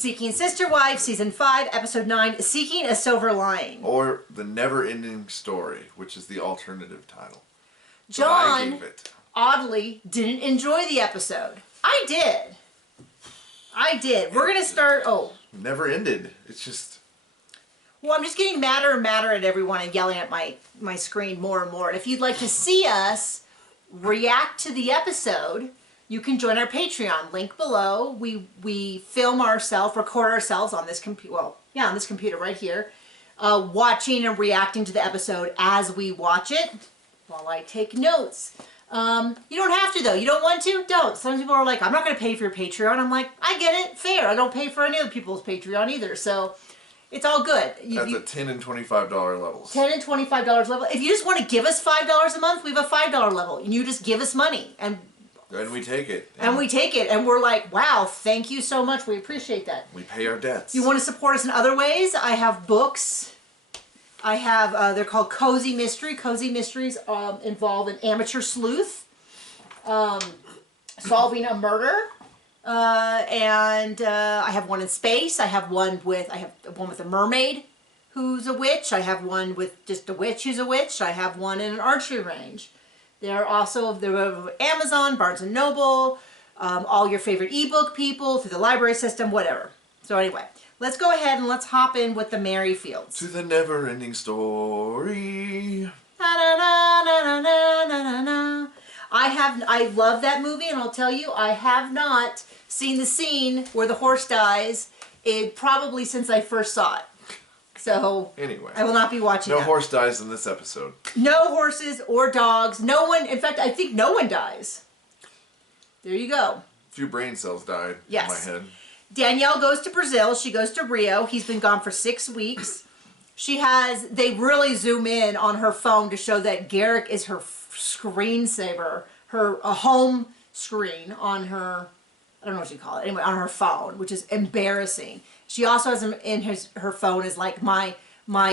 Seeking Sister Wife, Season 5, Episode 9, Seeking a Silver Lining. Or The Never-Ending Story, which is the alternative title. John, oddly, didn't enjoy the episode. I did. We're going to start... Oh. Never ended. It's just... Well, I'm just getting madder and madder at everyone and yelling at my screen more and more. And if you'd like to see us react to the episode, you can join our Patreon. Link below. We film ourselves, record ourselves on this computer. Well, yeah, on this computer right here, watching and reacting to the episode as we watch it while I take notes. You don't have to though. You don't want to? Don't. Some people are like, I'm not going to pay for your Patreon. I'm like, I get it. Fair. I don't pay for any other people's Patreon either. So it's all good. At the $10 and $25 levels. $10 and $25 level. If you just want to give us $5 a month, we have a $5 level. And you just give us money. And we take it. And we take it. And we're like, wow, thank you so much. We appreciate that. We pay our debts. You want to support us in other ways? I have books. I have, they're called Cozy Mystery. Cozy Mysteries involve an amateur sleuth solving a murder. And I have one in space. I have one with a mermaid who's a witch. I have one with just a witch who's a witch. I have one in an archery range. They're also Amazon, Barnes & Noble, all your favorite ebook people, through the library system, whatever. So anyway, let's go ahead and let's hop in with the Merrifields. To the never-ending story. I love that movie, and I'll tell you, I have not seen the scene where the horse dies probably since I first saw it. So anyway, I will not be watching No horse dies in this episode. No horses or dogs. No one, in fact, I think no one dies. There you go. A few brain cells died in my head. Danielle goes to Brazil. She goes to Rio. He's been gone for 6 weeks. They really zoom in on her phone to show that Garrick is her screensaver, a home screen on her, I don't know what you call it, anyway, on her phone, which is embarrassing. She also has him in her phone as like my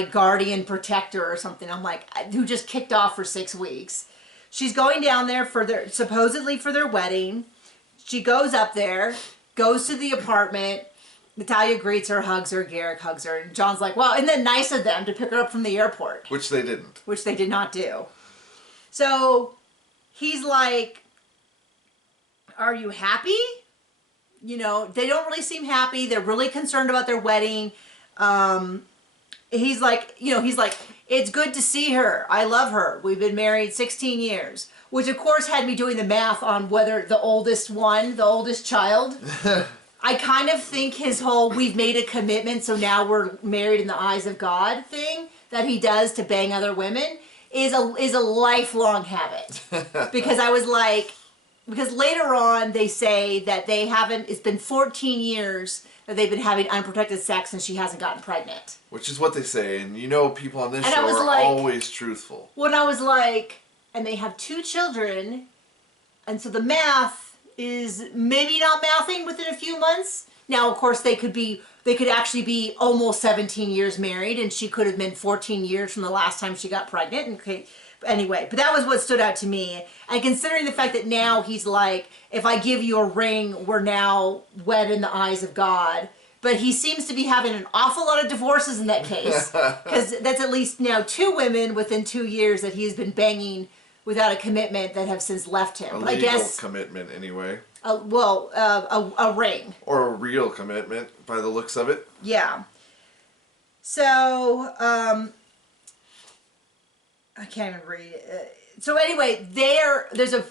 guardian protector or something. I'm like, who just kicked off for 6 weeks. She's going down there supposedly for their wedding. She goes up there, goes to the apartment. Natalia greets her, hugs her, Garrick hugs her, and John's like, well, isn't that nice of them to pick her up from the airport? Which they didn't. Which they did not do. So he's like, are you happy? You know, they don't really seem happy. They're really concerned about their wedding. He's like, it's good to see her. I love her. We've been married 16 years. Which, of course, had me doing the math on whether the oldest child. I kind of think his whole, we've made a commitment, so now we're married in the eyes of God thing that he does to bang other women is a lifelong habit. Because I was like, because later on they say that it's been 14 years that they've been having unprotected sex and she hasn't gotten pregnant. Which is what they say, and you know people on this show are always truthful. When I was like, and they have 2 children, and so the math is maybe not mathing within a few months. Now, of course, they could actually be almost 17 years married, and she could have been 14 years from the last time she got pregnant. Okay. Anyway, but that was what stood out to me. And considering the fact that now he's like, if I give you a ring, we're now wed in the eyes of God. But he seems to be having an awful lot of divorces in that case. Because that's at least now 2 women within 2 years that he's been banging without a commitment that have since left him. A legal commitment, anyway. A ring. Or a real commitment, by the looks of it. Yeah. So, I can't even read it. So anyway, there's a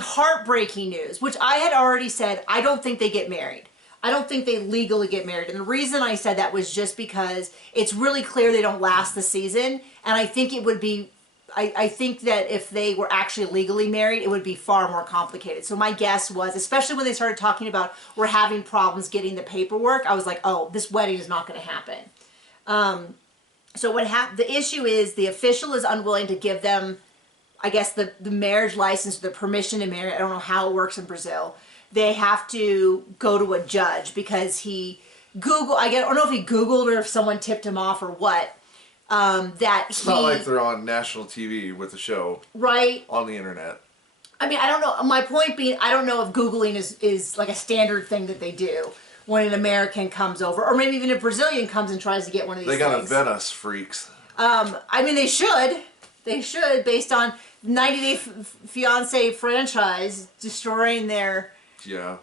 heartbreaking news, which I had already said, I don't think they get married. I don't think they legally get married. And the reason I said that was just because it's really clear they don't last the season. And I think it would be, I think that if they were actually legally married, it would be far more complicated. So my guess was, especially when they started talking about we're having problems getting the paperwork, I was like, oh, this wedding is not going to happen. So the issue is the official is unwilling to give them, I guess, the marriage license, the permission to marry. I don't know how it works in Brazil. They have to go to a judge because I don't know if he Googled or if someone tipped him off or what. It's not like they're on national TV with the show. Right. On the internet. I mean, I don't know. My point being, I don't know if Googling is like a standard thing that they do. when an American comes over, or maybe even a Brazilian comes and tries to get one of these They gotta things. vet us freaks. I mean, they should. They should, based on 90 Day Fiancé franchise destroying their, Yeah.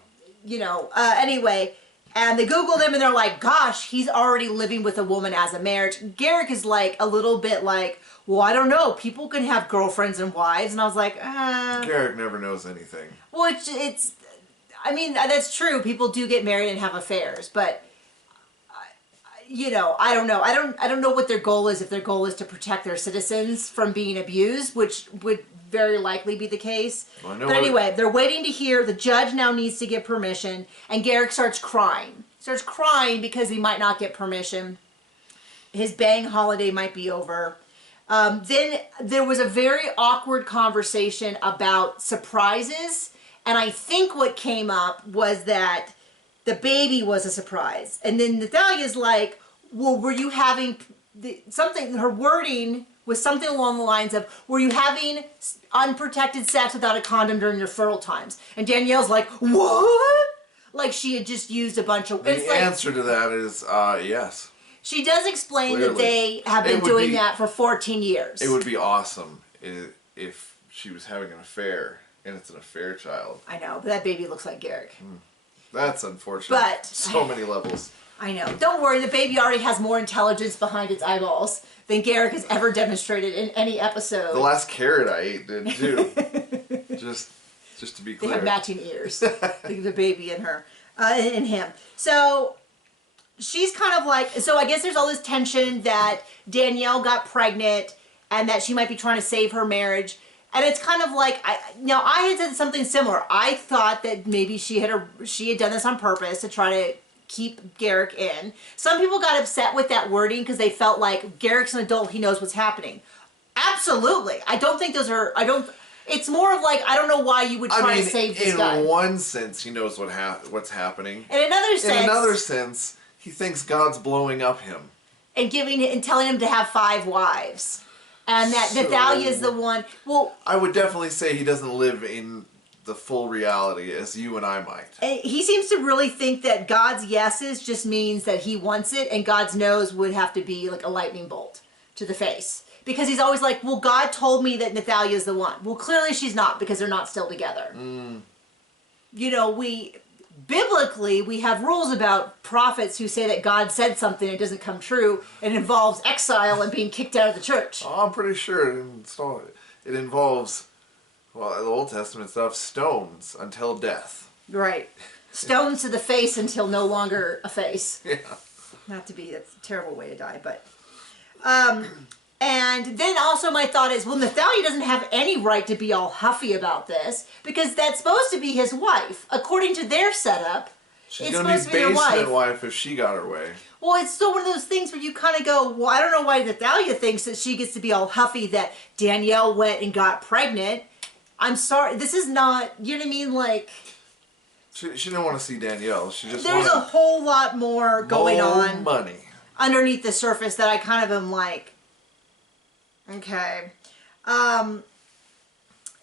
you know, anyway. And they Googled him and they're like, gosh, he's already living with a woman as a marriage. Garrick is like a little bit like, well, I don't know. People can have girlfriends and wives. And I was like, Garrick never knows anything. Well, I mean, that's true. People do get married and have affairs, but you know, I don't know. I don't know what their goal is. If their goal is to protect their citizens from being abused, which would very likely be the case. Well, but anyway, they're waiting to hear. The judge now needs to get permission, and Garrick starts crying. Starts crying because he might not get permission. His bang holiday might be over. Then there was a very awkward conversation about surprises, and I think what came up was that the baby was a surprise. And then Nathalia's like, well, were you having something, her wording was something along the lines of, were you having unprotected sex without a condom during your fertile times? And Danielle's like, what? Like she had just used a bunch of... The answer to that is yes. She does explain Clearly. that they have been doing that for 14 years. It would be awesome if she was having an affair, and it's an affair child. I know, but that baby looks like Garrick. That's unfortunate. But so many levels. I know. Don't worry, the baby already has more intelligence behind its eyeballs than Garrick has ever demonstrated in any episode. The last carrot I ate did too. just to be clear. They have matching ears. The baby and her, and him. So she's kind of like, so I guess there's all this tension that Danielle got pregnant and that she might be trying to save her marriage. And it's kind of like, I had said something similar. I thought that maybe she had done this on purpose to try to keep Garrick in. Some people got upset with that wording because they felt like Garrick's an adult, he knows what's happening. Absolutely. I don't think those are, it's more of like, I don't know why you would try to save this guy. In one sense, he knows what's happening. In another sense, he thinks God's blowing up him. And telling him to have 5 wives. And that Nathalia is the one. Well, I would definitely say he doesn't live in the full reality as you and I might. He seems to really think that God's yeses just means that he wants it, and God's no's would have to be like a lightning bolt to the face. Because he's always like, well, God told me that Nathalia is the one. Well, clearly she's not, because they're not still together. You know, biblically, we have rules about prophets who say that God said something and it doesn't come true. It involves exile and being kicked out of the church. Oh, I'm pretty sure it involves, well, the Old Testament stuff, stones until death. Right. Stones to the face until no longer a face. Yeah. Not to be, that's a terrible way to die, but... And then also my thought is, well, Nathalia doesn't have any right to be all huffy about this, because that's supposed to be his wife. According to their setup, She's it's going to supposed be to be your basement wife. wife if she got her way. Well, it's still one of those things where you kind of go, well, I don't know why Nathalia thinks that she gets to be all huffy that Danielle went and got pregnant. I'm sorry, this is not, you know what I mean, like... She didn't want to see Danielle. She just There's a whole lot more going on money underneath the surface that I kind of am like, okay.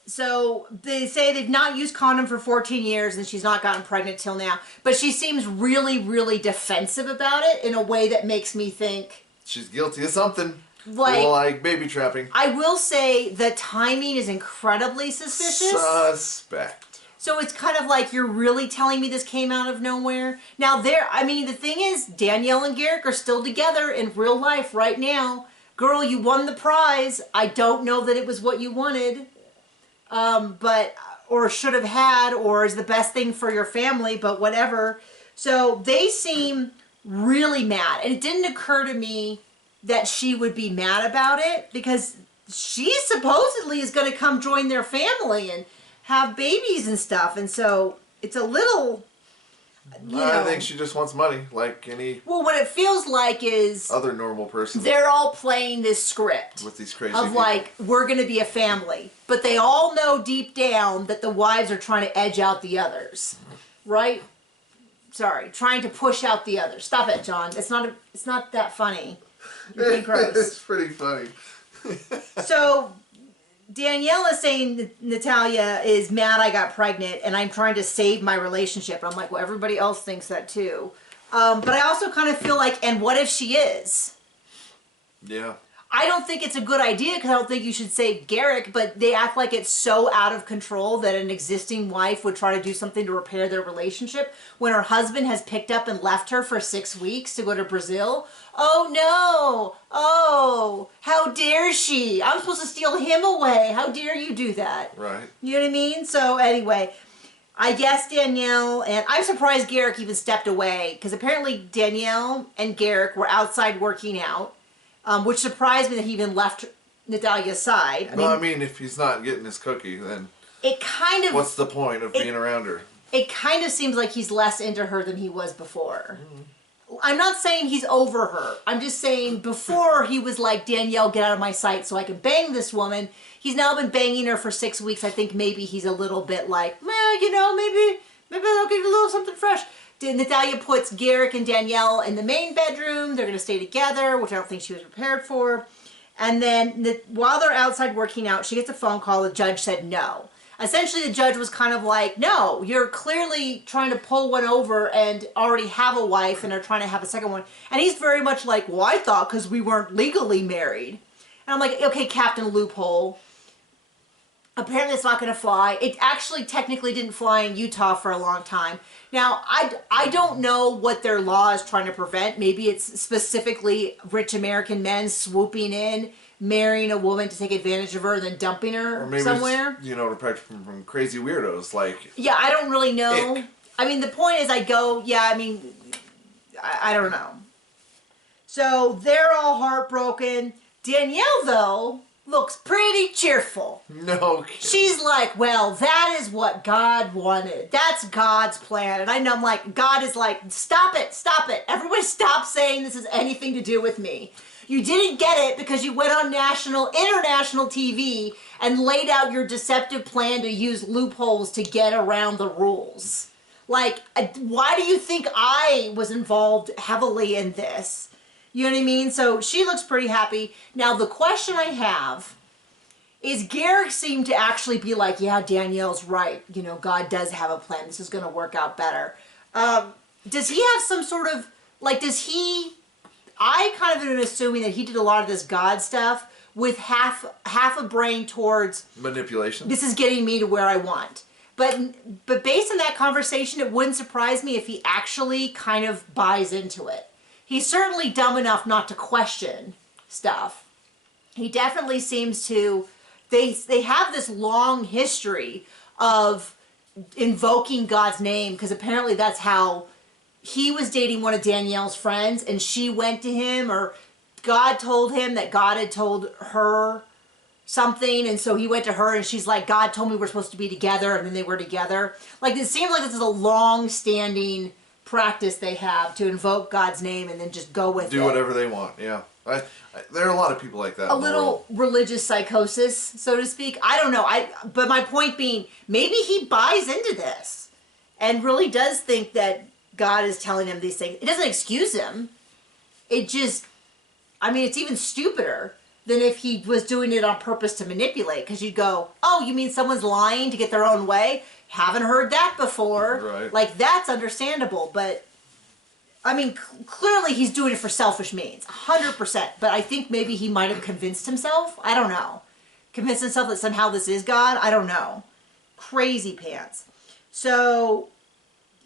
So they say they've not used condom for 14 years and she's not gotten pregnant till now. But she seems really, really defensive about it in a way that makes me think... She's guilty of something. Like baby trapping. I will say the timing is incredibly suspicious. Suspect. So it's kind of like, you're really telling me this came out of nowhere? Now the thing is, Danielle and Garrick are still together in real life right now. Girl, you won the prize. I don't know that it was what you wanted. Or should have had, or is the best thing for your family, but whatever. So they seem really mad. And it didn't occur to me that she would be mad about it, because she supposedly is going to come join their family and have babies and stuff. And so it's a little, I think she just wants money, like any well, what it feels like is other normal person. They're all playing this script with these crazy of people. like, we're going to be a family. But they all know deep down that the wives are trying to edge out the others. Right? Sorry. Trying to push out the others. Stop it, John. It's not that funny. You're being gross. It's pretty funny. So Danielle is saying Natalia is mad I got pregnant and I'm trying to save my relationship. I'm like, well, everybody else thinks that too. But I also kind of feel like, and what if she is? Yeah. I don't think it's a good idea because I don't think you should save Garrick, but they act like it's so out of control that an existing wife would try to do something to repair their relationship when her husband has picked up and left her for 6 weeks to go to Brazil. Oh no! Oh, how dare she? I'm supposed to steal him away. How dare you do that? Right. You know what I mean? So anyway, I guess Danielle, and I'm surprised Garrick even stepped away because apparently Danielle and Garrick were outside working out. Which surprised me that he even left Natalia's side. I mean, if he's not getting his cookie, then it kind of, what's the point of being around her? It kind of seems like he's less into her than he was before. I'm not saying he's over her. I'm just saying before he was like, Danielle, get out of my sight so I can bang this woman. He's now been banging her for 6 weeks. I think maybe he's a little bit like, well, you know, maybe I'll get a little something fresh. Natalia puts Garrick and Danielle in the main bedroom. They're going to stay together, which I don't think she was prepared for. And then while they're outside working out, she gets a phone call. The judge said no. Essentially, the judge was kind of like, no, you're clearly trying to pull one over and already have a wife and are trying to have a second one. And he's very much like, well, I thought because we weren't legally married. And I'm like, okay, Captain Loophole. Apparently it's not going to fly. It actually technically didn't fly in Utah for a long time. Now, I don't know what their law is trying to prevent. Maybe it's specifically rich American men swooping in, marrying a woman to take advantage of her, and then dumping her or maybe somewhere. It's, to protect from crazy weirdos like. Yeah, I don't really know. Ick. I mean, the point is, I don't know. So they're all heartbroken. Danielle, though, looks pretty cheerful. No kidding. She's like, well, that is what God wanted. That's God's plan. And I know, I'm like, God is like, stop it. Everybody stop saying this has anything to do with me. You didn't get it because you went on international TV and laid out your deceptive plan to use loopholes to get around the rules. Like, why do you think I was involved heavily in this? You know what I mean? So she looks pretty happy. Now, the question I have is Garrick seemed to actually be like, yeah, Danielle's right. You know, God does have a plan. This is going to work out better. Does he have some sort of, like, I kind of am assuming that he did a lot of this God stuff with half a brain towards manipulation. This is getting me to where I want. But based on that conversation, it wouldn't surprise me if he actually kind of buys into it. He's certainly dumb enough not to question stuff. He definitely seems to, they have this long history of invoking God's name because apparently that's how he was dating one of Danielle's friends and she went to him, or God told him that God had told her something, and so he went to her and she's like, God told me we're supposed to be together, and then they were together. Like, it seems like this is a long-standing practice they have to invoke God's name and then just go with it. Do whatever they want, yeah. There are a lot of people like that. A little religious psychosis, so to speak. I don't know. But my point being, maybe he buys into this and really does think that God is telling him these things. It doesn't excuse him. It just, it's even stupider than if he was doing it on purpose to manipulate. Because you'd go, oh, you mean someone's lying to get their own way? Haven't heard that before. Right. Like, that's understandable. But, clearly he's doing it for selfish means. 100%. But I think maybe he might have convinced himself. I don't know. Convinced himself that somehow this is God. I don't know. Crazy pants. So,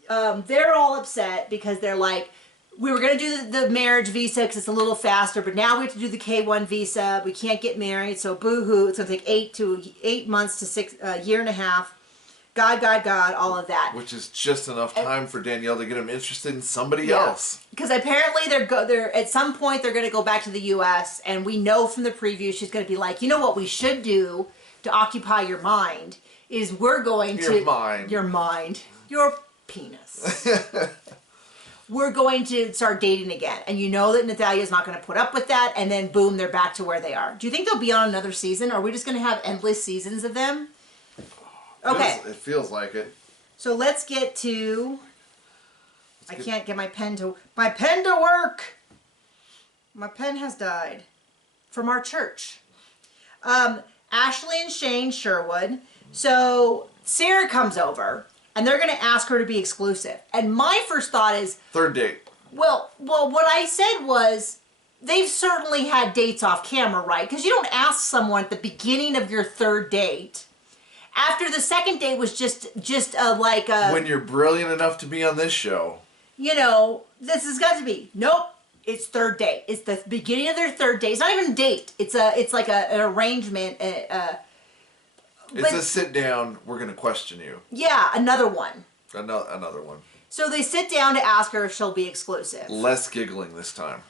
they're all upset because they're like, we were going to do the marriage visa because it's a little faster, but now we have to do the K-1 visa. We can't get married, so boo-hoo. It's going to take 8 months to a year and a half. God, all of that. Which is just enough time for Danielle to get him interested in somebody else. Because apparently they're at some point they're going to go back to the U.S. and we know from the preview she's going to be like, you know what we should do to occupy your mind is we're going to... Your mind. Your penis. We're going to start dating again. And you know that Natalia's not going to put up with that, and then boom, they're back to where they are. Do you think they'll be on another season? Or are we just going to have endless seasons of them? Okay. It feels like it. So let's get to... I can't get my pen to work! My pen has died. From our church. Ashley and Shane Sherwood. So Sarah comes over, and they're going to ask her to be exclusive. And my first thought is, Third date. well, what I said was, they've certainly had dates off camera, right? Because you don't ask someone at the beginning of your third date. After the second date was just like a... When you're brilliant enough to be on this show. You know, this has got to be. Nope. It's third date. It's the beginning of their third date. It's not even a date. It's like an arrangement. It's a sit down. We're gonna question you. Yeah, another one. Another one. So they sit down to ask her if she'll be exclusive. Less giggling this time.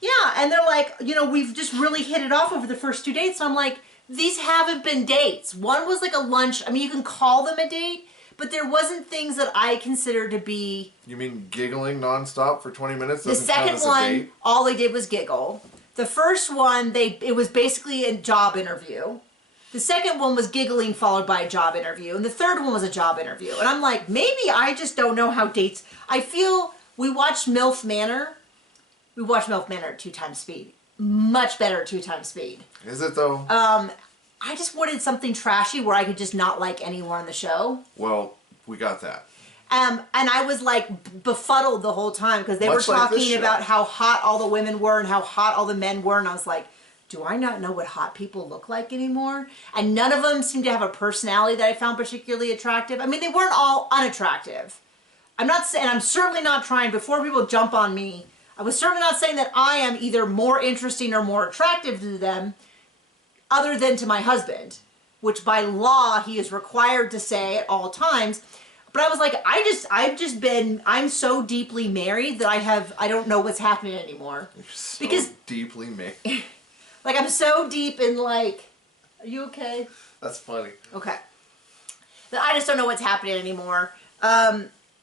Yeah, and they're like, you know, we've just really hit it off over the first 2 dates. So I'm like, these haven't been dates. One was like a lunch. I mean, you can call them a date, but there wasn't things that I consider to be... You mean giggling nonstop for 20 minutes? The second one, all they did was giggle. The first one, it was basically a job interview. The second one was giggling followed by a job interview. And the third one was a job interview. And I'm like, maybe I just don't know how dates... I feel we watched MILF Manor. We watched MILF Manor at 2 times speed. Much better at 2 times speed. Is it though? I just wanted something trashy where I could just not like anyone on the show. Well, we got that. And I was like befuddled the whole time because they Much were like this talking show. about how hot all the women were and how hot all the men were. And I was like, do I not know what hot people look like anymore? And none of them seemed to have a personality that I found particularly attractive. I mean, they weren't all unattractive. I'm not saying, I'm certainly not trying, before people jump on me, I was certainly not saying that I am either more interesting or more attractive to them other than to my husband, which by law he is required to say at all times. But I was like, I'm so deeply married that I don't know what's happening anymore. You're so because deeply married. like I'm so deep in like, are you okay? That's funny. Okay. That I just don't know what's happening anymore.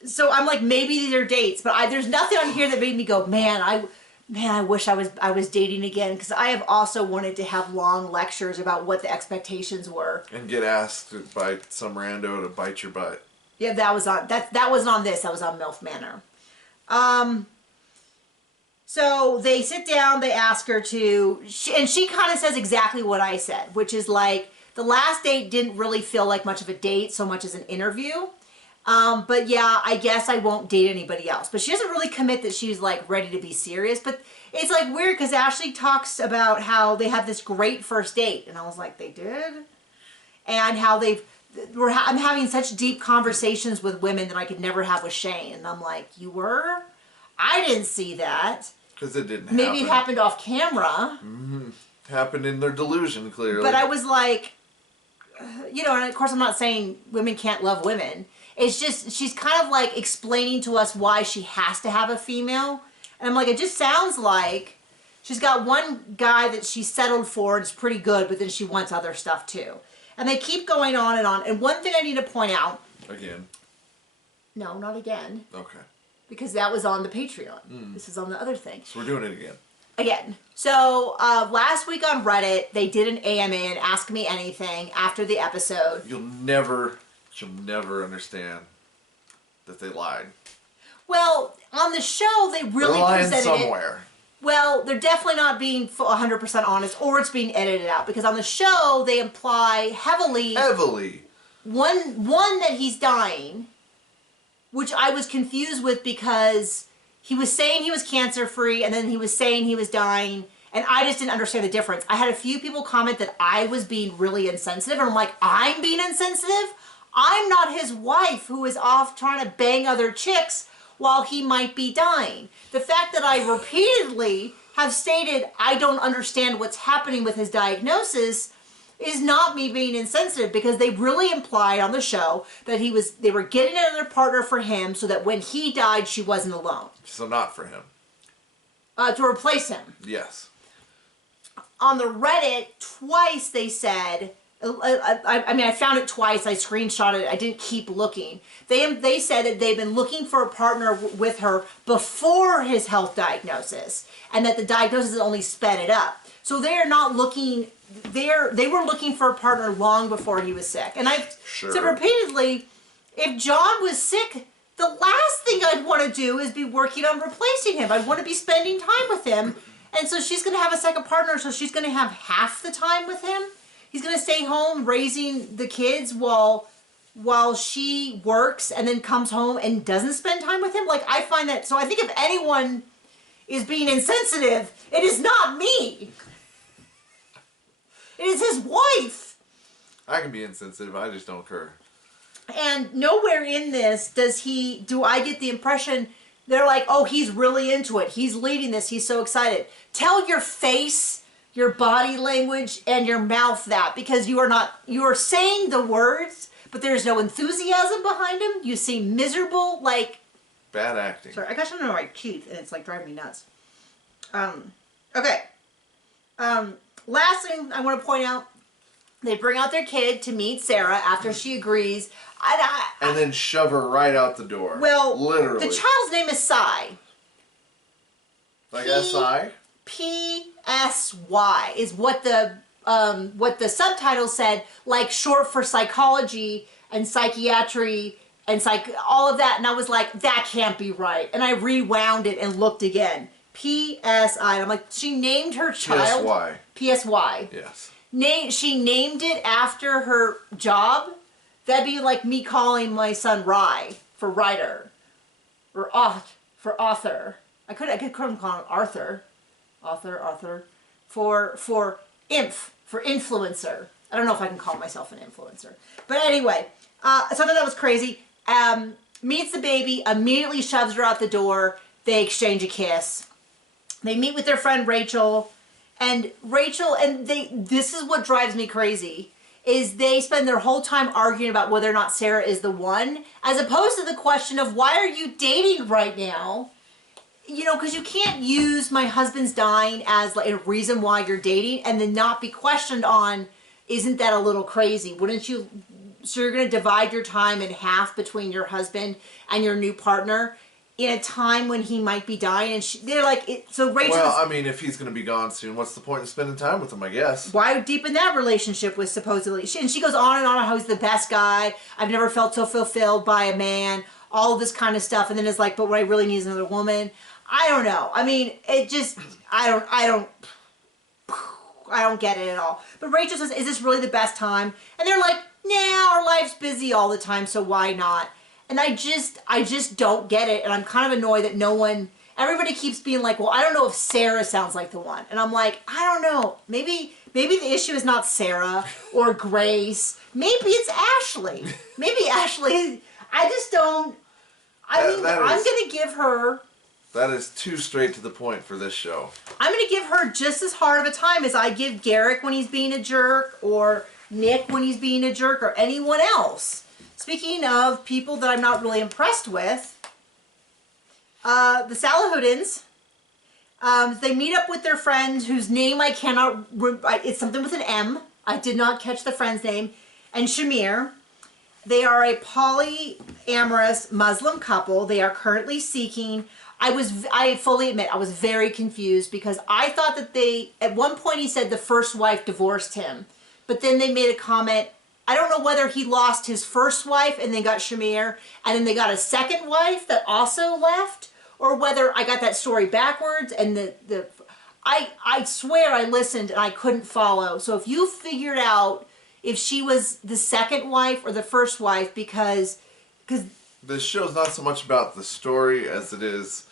So I'm like, maybe these are dates, but there's nothing on here that made me go, man, I wish I was dating again, because I have also wanted to have long lectures about what the expectations were. And get asked by some rando to bite your butt. Yeah, that wasn't on this. That was on MILF Manor. So they sit down, they ask her to, and she kind of says exactly what I said, which is like, the last date didn't really feel like much of a date so much as an interview. But yeah, I guess I won't date anybody else. But she doesn't really commit that she's like ready to be serious. But it's like weird because Ashley talks about how they had this great first date. And I was like, they did? And how I'm having such deep conversations with women that I could never have with Shane. And I'm like, you were? I didn't see that. Because it didn't happen. Maybe it happened off camera. Mm-hmm. Happened in their delusion, clearly. But I was like, you know, and of course I'm not saying women can't love women. It's just, she's kind of like explaining to us why she has to have a female. And I'm like, it just sounds like she's got one guy that she settled for and it's pretty good, but then she wants other stuff too. And they keep going on and on. And one thing I need to point out. Again. No, not again. Okay. Because that was on the Patreon. This is on the other thing. So we're doing it again. Again. So last week on Reddit, they did an AMA and Ask Me Anything after the episode. You'll never understand that they lied. Well, on the show, they really They're lying presented somewhere. Well, they're definitely not being 100% honest, or it's being edited out. Because on the show, they imply heavily one that he's dying, which I was confused with because he was saying he was cancer-free, and then he was saying he was dying, and I just didn't understand the difference. I had a few people comment that I was being really insensitive, and I'm like, I'm being insensitive? I'm not his wife who is off trying to bang other chicks while he might be dying. The fact that I repeatedly have stated I don't understand what's happening with his diagnosis is not me being insensitive, because they really implied on the show that they were getting another partner for him so that when he died, she wasn't alone. So not for him. To replace him. Yes. On the Reddit, twice they said, I found it twice, I screenshotted it, I didn't keep looking. They said that they've been looking for a partner with her before his health diagnosis, and that the diagnosis only sped it up. So they are not looking, they were looking for a partner long before he was sick. And I said repeatedly, if John was sick, the last thing I'd want to do is be working on replacing him. I'd want to be spending time with him. And so she's going to have a second partner, so she's going to have half the time with him. He's gonna stay home raising the kids while she works and then comes home and doesn't spend time with him. Like, I find that, so I think if anyone is being insensitive, it is not me. It is his wife. I can be insensitive, I just don't care. And nowhere in this do I get the impression they're like, oh, he's really into it. He's leading this. He's so excited. Tell your face, your body language, and your mouth that, because you are saying the words, but there's no enthusiasm behind him. You seem miserable, like... Bad acting. Sorry, I got something on my teeth, and it's like driving me nuts. Okay. Last thing I want to point out, they bring out their kid to meet Sarah after she agrees. And then shove her right out the door. Well, literally. the child's name is Psy. Like S-I? P-S-Y is what the subtitle said, like short for psychology and psychiatry and all of that. And I was like, that can't be right. And I rewound it and looked again. P-S-I. And I'm like, she named her child. P-S-Y. P-S-Y. Yes. She named it after her job. That'd be like me calling my son Rye for writer, or for author. I could call him Arthur, author, for influencer. I don't know if I can call myself an influencer, but anyway, so I thought that was crazy. Meets the baby, immediately shoves her out the door. They exchange a kiss. They meet with their friend Rachel, and this is what drives me crazy. Is they spend their whole time arguing about whether or not Sarah is the one, as opposed to the question of, why are you dating right now? You know, because you can't use my husband's dying as like a reason why you're dating and then not be questioned on, isn't that a little crazy? Wouldn't you, so you're going to divide your time in half between your husband and your new partner in a time when he might be dying? And they're like, so Rachel... Well, I mean, if he's going to be gone soon, what's the point in spending time with him, I guess? Why deepen that relationship with supposedly... And she goes on and on how he's the best guy. I've never felt so fulfilled by a man. All of this kind of stuff. And then it's like, but what I really need is another woman. I don't know. I mean, it just... I don't get it at all. But Rachel says, is this really the best time? And they're like, nah, our life's busy all the time, so why not? And I just don't get it, and I'm kind of annoyed that everybody keeps being like, well, I don't know if Sarah sounds like the one. And I'm like, I don't know. Maybe the issue is not Sarah or Grace. Maybe it's Ashley. Maybe Ashley, I just don't, I'm going to give her... That is too straight to the point for this show. I'm going to give her just as hard of a time as I give Garrick when he's being a jerk, or Nick when he's being a jerk, or anyone else. Speaking of people that I'm not really impressed with, the Salahuddins, they meet up with their friend whose name I cannot, it's something with an M. I did not catch the friend's name. And Shamir. They are a polyamorous Muslim couple. They are currently seeking. I fully admit, I was very confused because I thought that at one point he said the first wife divorced him. But then they made a comment, I don't know whether he lost his first wife and then got Shamir, and then they got a second wife that also left, or whether I got that story backwards, and I swear I listened and I couldn't follow. So if you figured out if she was the second wife or the first wife, because this show's not so much about the story as it is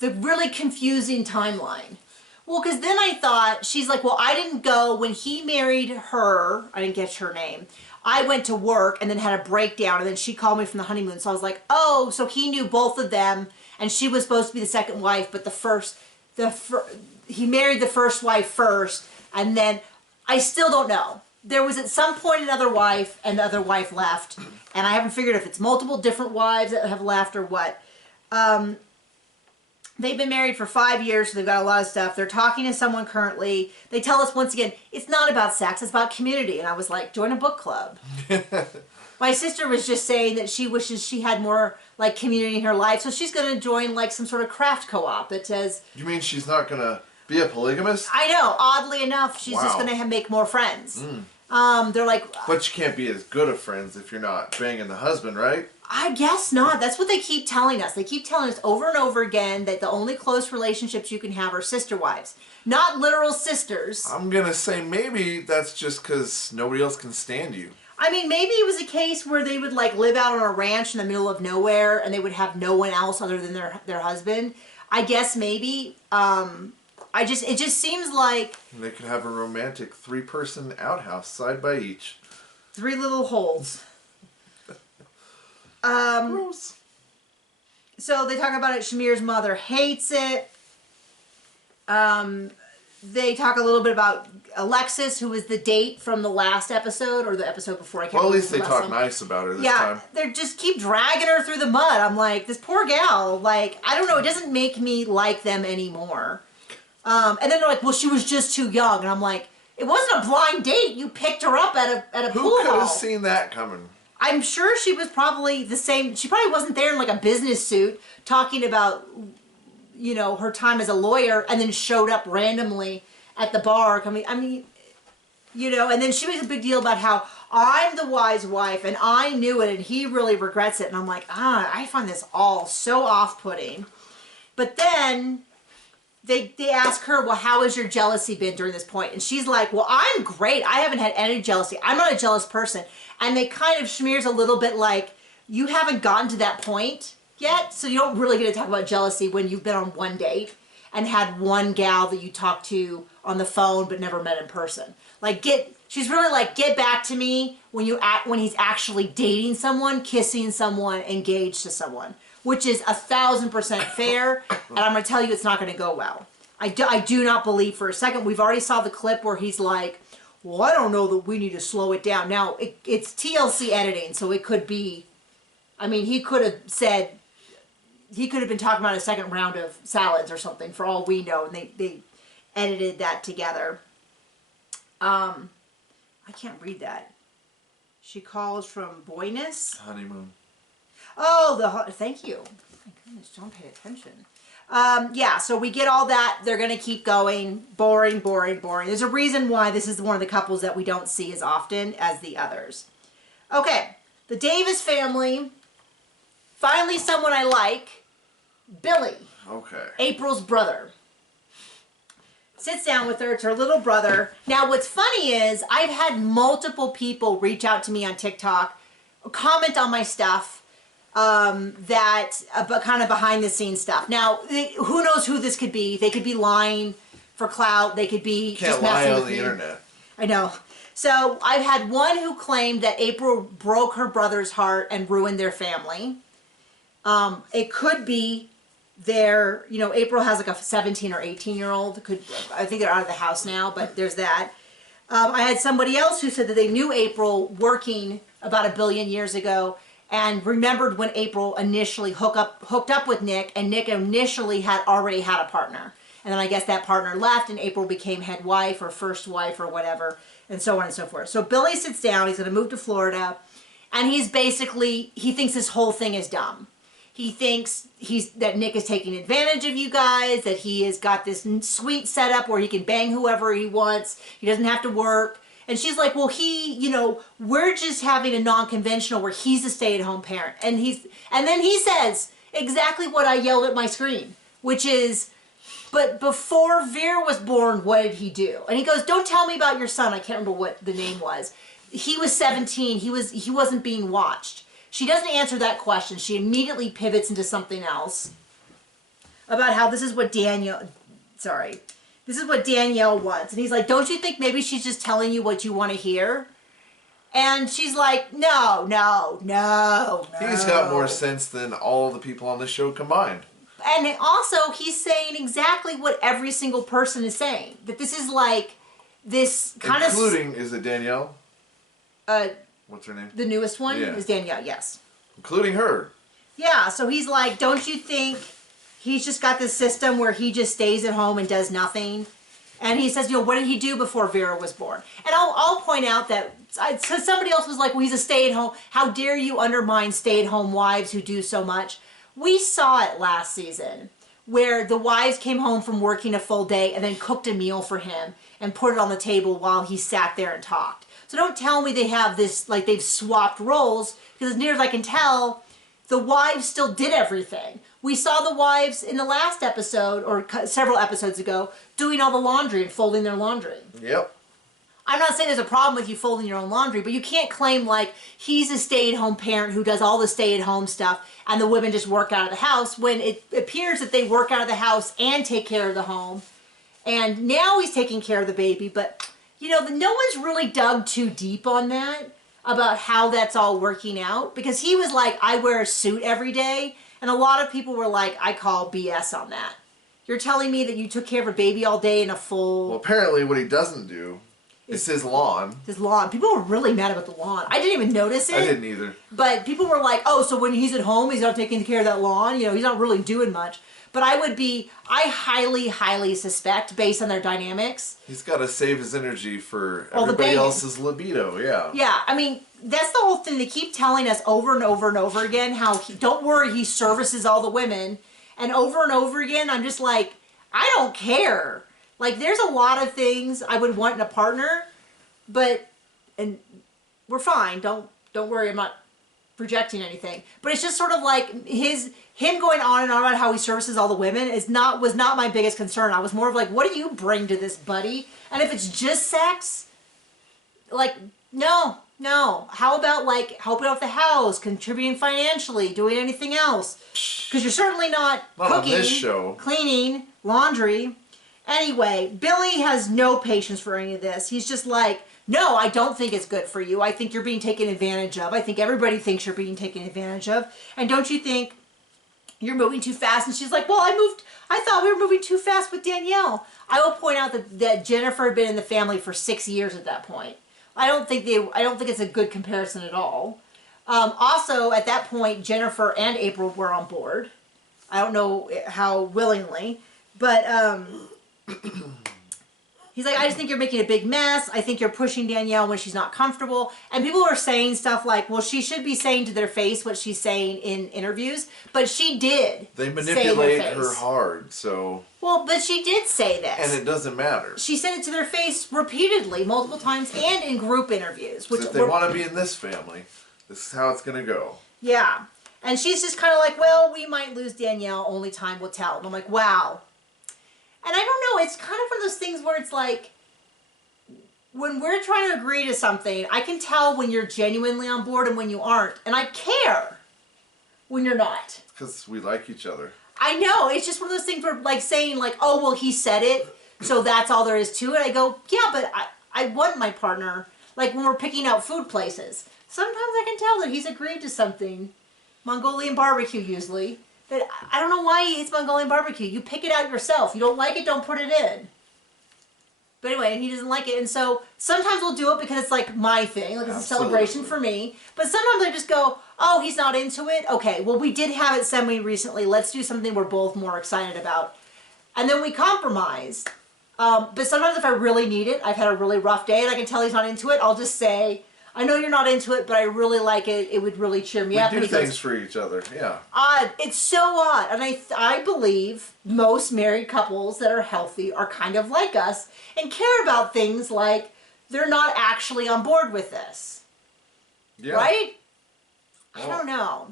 the really confusing timeline. Well, because then I thought, she's like, well, I didn't go when he married her. I didn't get her name. I went to work and then had a breakdown, and then she called me from the honeymoon. So I was like, oh, so he knew both of them, and she was supposed to be the second wife, but he married the first wife first, and then I still don't know. There was at some point another wife, and the other wife left, and I haven't figured if it's multiple different wives that have left or what. They've been married for 5 years, so they've got a lot of stuff. They're talking to someone currently. They tell us once again, it's not about sex, it's about community. And I was like, join a book club. My sister was just saying that she wishes she had more like community in her life, so she's going to join like some sort of craft co-op that says... You mean she's not going to be a polygamist? I know, oddly enough, she's just going to make more friends. They're like... But you can't be as good of friends if you're not banging the husband, right? I guess not. That's what they keep telling us. They keep telling us over and over again that the only close relationships you can have are sister wives, not literal sisters. I'm gonna say maybe that's just because nobody else can stand you. I mean, maybe it was a case where they would like live out on a ranch in the middle of nowhere and they would have no one else other than their husband. I guess maybe. It just seems like They could have a romantic 3-person outhouse side by each. 3 little holes. Gross. So they talk about it. Shamir's mother hates it. They talk a little bit about Alexis, who was the date from the last episode or the episode before. I can't Well, at remember least the they last talk one. nice about her this Yeah, time. they just keep dragging her through the mud. I'm like, this poor gal. Like, I don't know. It doesn't make me like them anymore. And then they're like, well, she was just too young. And I'm like, it wasn't a blind date. You picked her up at a Who pool could hall. have seen that coming? I'm sure she was probably the same. She probably wasn't there in like a business suit talking about, you know, her time as a lawyer and then showed up randomly at the bar. I mean, you know, and then she makes a big deal about how I'm the wise wife and I knew it and he really regrets it. And I'm like, I find this all so off-putting. But then they ask her, well, how has your jealousy been during this point? And she's like, well, I'm great. I haven't had any jealousy. I'm not a jealous person. And they kind of smears a little bit like, you haven't gotten to that point yet, so you don't really get to talk about jealousy when you've been on one date and had one gal that you talked to on the phone but never met in person. Like, she's really like, get back to me when he's actually dating someone, kissing someone, engaged to someone, which is 1,000% fair. And I'm going to tell you, it's not going to go well. I do not believe for a second. We've already saw the clip where he's like, well, I don't know that we need to slow it down. Now, it's TLC editing, so it could be, I mean, he could have been talking about a second round of salads or something for all we know, and they edited that together. I can't read that. She calls from Buenos. Honeymoon. Oh, thank you. My goodness, don't pay attention. Yeah, so we get all that. They're going to keep going. Boring, boring, boring. There's a reason why this is one of the couples that we don't see as often as the others. Okay, the Davis family. Finally, someone I like. Billy. Okay. April's brother. Sits down with her. It's her little brother. Now, what's funny is I've had multiple people reach out to me on TikTok, comment on my stuff, but kind of behind the scenes stuff. Now, who knows who this could be? They could be lying for clout. They could be just Can't lie messing on with the me. internet. I know. So I've had one who claimed that April broke her brother's heart and ruined their family. It could be April has like a 17 or 18-year-old. I think they're out of the house now, but there's that. I had somebody else who said that they knew April working about 1 billion years ago and remembered when April initially hooked up with Nick, and Nick initially had already had a partner. And then I guess that partner left and April became head wife or first wife or whatever, and so on and so forth. So Billy sits down, he's going to move to Florida, and he thinks this whole thing is dumb. He thinks that Nick is taking advantage of you guys, that he has got this sweet setup where he can bang whoever he wants. He doesn't have to work. And she's like, well, we're just having a non-conventional where he's a stay-at-home parent. And then he says exactly what I yelled at my screen, which is, but before Vera was born, what did he do? And he goes, don't tell me about your son. I can't remember what the name was. He was 17. He wasn't being watched. She doesn't answer that question. She immediately pivots into something else about how this is what Danielle wants. And he's like, don't you think maybe she's just telling you what you want to hear? And she's like, no. He's got more sense than all the people on this show combined. And also, he's saying exactly what every single person is saying. That this is like this kind Including, is it Danielle? What's her name? The newest one Yeah. is Danielle, yes. Including her. Yeah, so he's like, don't you think he's just got this system where he just stays at home and does nothing? And he says, what did he do before Vera was born? And I'll point out that so somebody else was like, well, he's a stay-at-home. How dare you undermine stay-at-home wives who do so much? We saw it last season where the wives came home from working a full day and then cooked a meal for him and put it on the table while he sat there and talked. So don't tell me they have this, like they've swapped roles, because as near as I can tell, the wives still did everything. We saw the wives in the last episode, or several episodes ago, doing all the laundry and folding their laundry. Yep. I'm not saying there's a problem with you folding your own laundry, but you can't claim like he's a stay-at-home parent who does all the stay-at-home stuff and the women just work out of the house, when it appears that they work out of the house and take care of the home. And now he's taking care of the baby, but you know, no one's really dug too deep on that about how that's all working out, because he was like, I wear a suit every day, and a lot of people were like, I call BS on that. You're telling me that you took care of a baby all day in a full... Well, apparently what he doesn't do is his lawn. His lawn. People were really mad about the lawn. I didn't even notice it. I didn't either. But people were like, oh, so when he's at home, he's not taking care of that lawn? You know, he's not really doing much. But I highly, highly suspect, based on their dynamics... He's got to save his energy for Well, everybody else's libido, yeah. Yeah, I mean, that's the whole thing. They keep telling us over and over and over again how, don't worry, he services all the women. And over again, I'm just like, I don't care. Like, there's a lot of things I would want in a partner, and we're fine. Don't worry, I'm not projecting anything. But it's just sort of like him going on and on about how he services all the women was not my biggest concern. I was more of like, what do you bring to this, buddy? And if it's just sex, like, no. How about like helping out the house, contributing financially, doing anything else? Because you're certainly not cooking, on this show. Cleaning, laundry. Anyway, Billy has no patience for any of this. He's just like, no, I don't think it's good for you. I think you're being taken advantage of. I think everybody thinks you're being taken advantage of. And don't you think you're moving too fast? And she's like, well, I thought we were moving too fast with Danielle. I will point out that Jennifer had been in the family for 6 years at that point. I don't think it's a good comparison at all. Also, at that point, Jennifer and April were on board. I don't know how willingly, but he's like, I just think you're making a big mess. I think you're pushing Danielle when she's not comfortable. And people are saying stuff like, well, she should be saying to their face what she's saying in interviews, but she did. They manipulate her hard, so... Well, but she did say this. And it doesn't matter. She said it to their face repeatedly, multiple times, and in group interviews. Which if they want to be in this family, this is how it's going to go. Yeah. And she's just kind of like, well, we might lose Danielle, only time will tell. And I'm like, wow. And I don't know, it's kind of one of those things where it's like, when we're trying to agree to something, I can tell when you're genuinely on board and when you aren't. And I care when you're not. Because we like each other. I know, it's just one of those things where like saying like, oh, well, he said it, so that's all there is to it. I go, yeah, but I want my partner, like when we're picking out food places. Sometimes I can tell that he's agreed to something. Mongolian barbecue usually. That I don't know why he eats Mongolian barbecue. You pick it out yourself. You don't like it, don't put it in. But anyway, and he doesn't like it. And so sometimes we'll do it because it's like my thing. Like it's a celebration for me. But sometimes I just go, oh, he's not into it? Okay, well, we did have it semi recently. Let's do something we're both more excited about. And then we compromise. But sometimes if I really need it, I've had a really rough day and I can tell he's not into it, I'll just say, I know you're not into it, but I really like it. It would really cheer me up. We do things for each other, yeah. Odd. It's so odd. And I believe most married couples that are healthy are kind of like us and care about things like they're not actually on board with this. Yeah. Right? Oh. I don't know.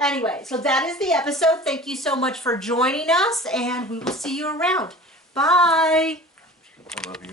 Anyway, so that is the episode. Thank you so much for joining us, and we will see you around. Bye. I love you.